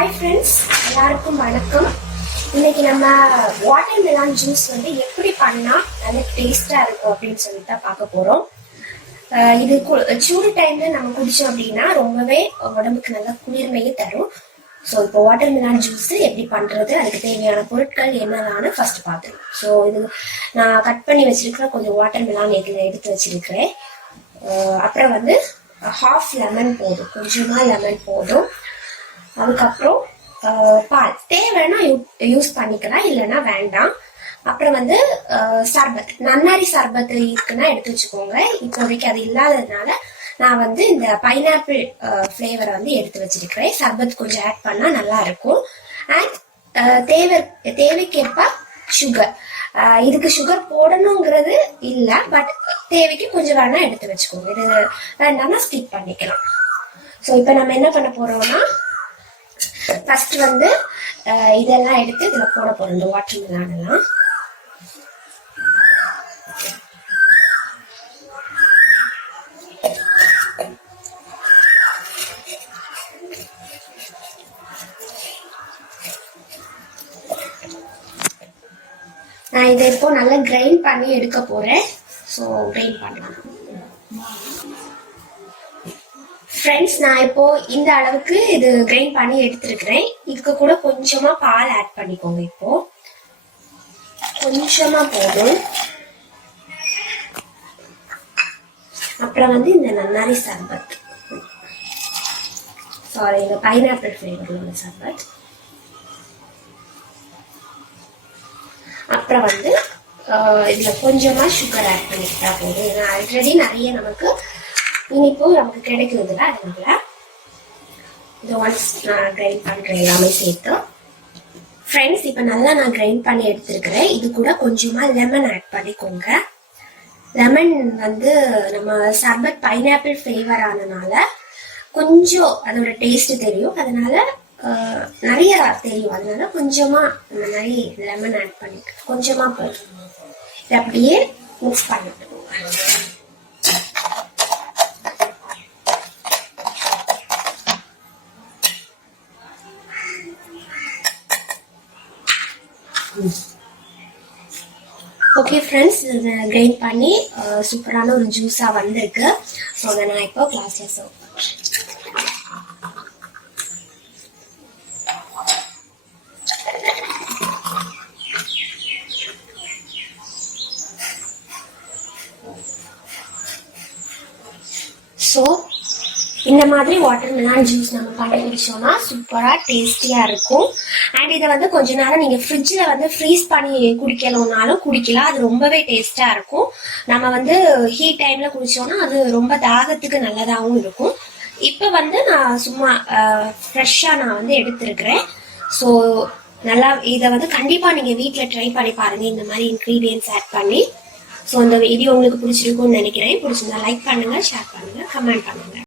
Hi friends, எல்லாருக்கும் வணக்கம். இன்னைக்கு நம்ம வாட்டர் மெலான் ஜூஸ் வந்து எப்படி பண்ணா நல்ல டேஸ்டா இருக்கும் அப்படின்னு சொல்லிட்டு தான் பார்க்க போறோம். இது சூடு டைம்ல நம்ம குடிச்சோம் அப்படின்னா ரொம்பவே உடம்புக்கு நல்ல குளிர்மையை தரும். ஸோ இப்போ வாட்டர் மெலான் ஜூஸ் எப்படி பண்றது, அதுக்கு தேவையான பொருட்கள் என்னென்னு ஃபர்ஸ்ட் பார்த்துருவோம். ஸோ இது நான் கட் பண்ணி வச்சிருக்கிற கொஞ்சம் வாட்டர் மெலான் இதில் எடுத்து வச்சிருக்கிறேன். அப்புறம் வந்து ஹாஃப் லெமன் போதும், கொஞ்சமா லெமன் போதும். அதுக்கப்புறம் பால் தேவைன்னா யூஸ் பண்ணிக்கலாம், இல்லைன்னா வேண்டாம். அப்புறம் வந்து சர்பத், நன்னாரி சர்பத் இருக்குன்னா எடுத்து வச்சுக்கோங்க. இப்போதைக்கு அது இல்லாததுனால நான் வந்து இந்த பைனாப்பிள் ஃப்ளேவரை வந்து எடுத்து வச்சிருக்கிறேன். சர்பத் கொஞ்சம் ஆட் பண்ணா நல்லா இருக்கும். அண்ட் தேவைக்கேற்ப சுகர். இதுக்கு சுகர் போடணுங்கிறது இல்லை, பட் தேவைக்கு கொஞ்சம் வேணா எடுத்து வச்சுக்கோங்க. இது வேண்டாம்னா ஸ்கிப் பண்ணிக்கலாம். ஸோ இப்போ நம்ம என்ன பண்ண போறோம்னா, ஃபர்ஸ்ட் வந்து இதெல்லாம் எடுத்து இதுல போட போறோம். இந்த வாட்டர் மெலான் எல்லாம் நான் இதை இப்போ நல்லா கிரைண்ட் பண்ணி எடுக்க போறேன். ஸோ கிரைண்ட் பண்ணலாம் ஃப்ரெண்ட்ஸ். நான் இப்போ இந்த அளவுக்கு இது கிரைண்ட் பண்ணி எடுத்துருக்கிறேன். இதுக்கு கூட கொஞ்சமா பால் ஆட் பண்ணிக்கோங்க. இப்போ கொஞ்சமா போதும். அப்புறம் வந்து இந்த நன்னாரி சர்பத், சாரி இந்த பைனாப்பிள் ஃபிளேவர்ல உள்ள சர்பத். அப்புறம் வந்து இதுல கொஞ்சமா சுகர் ஆட் பண்ணிக்கிட்டா போதும். ஏன்னா ஆல்ரெடி நிறைய நமக்கு இனிப்பு நமக்கு கிடைக்குதுல, அதனால இது ஒன்ஸ் நான் கிரைண்ட் பண்றேன் எல்லாமே சேர்த்து. ஃப்ரெண்ட்ஸ், இப்போ நல்லா நான் கிரைண்ட் பண்ணி எடுத்துருக்கிறேன். இது கூட கொஞ்சமா லெமன் ஆட் பண்ணிக்கோங்க. லெமன் வந்து நம்ம சர்பத் பைனாப்பிள் ஃப்ளேவர் ஆனதுனால கொஞ்சம் அதோட டேஸ்ட் தெரியும், அதனால நிறைய தெரியும், அதனால கொஞ்சமா இந்த மாதிரி லெமன் ஆட் பண்ணிட்டு கொஞ்சமா போதும். இதை அப்படியே மிக்ஸ் பண்ணிட்டு ஓகே ஃப்ரெண்ட்ஸ், இதை கிரைண்ட் பண்ணி சூப்பரான ஒரு ஜூஸா வந்திருக்கு. ஸோ அதை நான் இப்போ கிளாஸ்ல சர்வ் பண்றேன். ஸோ இந்த மாதிரி வாட்டர் மெலான் ஜூஸ் நம்ம பண்ணி குடிச்சோம்னா சூப்பரா டேஸ்டியா இருக்கும். அண்ட் இதை வந்து கொஞ்ச நேரம் நீங்க ஃப்ரிட்ஜ்ல வந்து ஃப்ரீஸ் பண்ணி குடிக்கணும்னாலும் குடிக்கலாம். அது ரொம்பவே டேஸ்டா இருக்கும். நம்ம வந்து ஹீட் டைம்ல குடிச்சோம்னா அது ரொம்ப தாகத்துக்கு நல்லதாகவும் இருக்கும். இப்போ வந்து நான் சும்மா ஃப்ரெஷ்ஷா நான் வந்து எடுத்திருக்கிறேன். ஸோ நல்லா இதை வந்து கண்டிப்பா நீங்க வீட்டுல ட்ரை பண்ணி பாருங்க, இந்த மாதிரி இன்கிரீடியன்ஸ் ஆட் பண்ணி. ஸோ இந்த வீடியோ உங்களுக்கு பிடிச்சிருக்கும்னு நினைக்கிறேன். பிடிச்சிருந்தா லைக் பண்ணுங்க, ஷேர் பண்ணுங்க, கமெண்ட் பண்ணுங்க.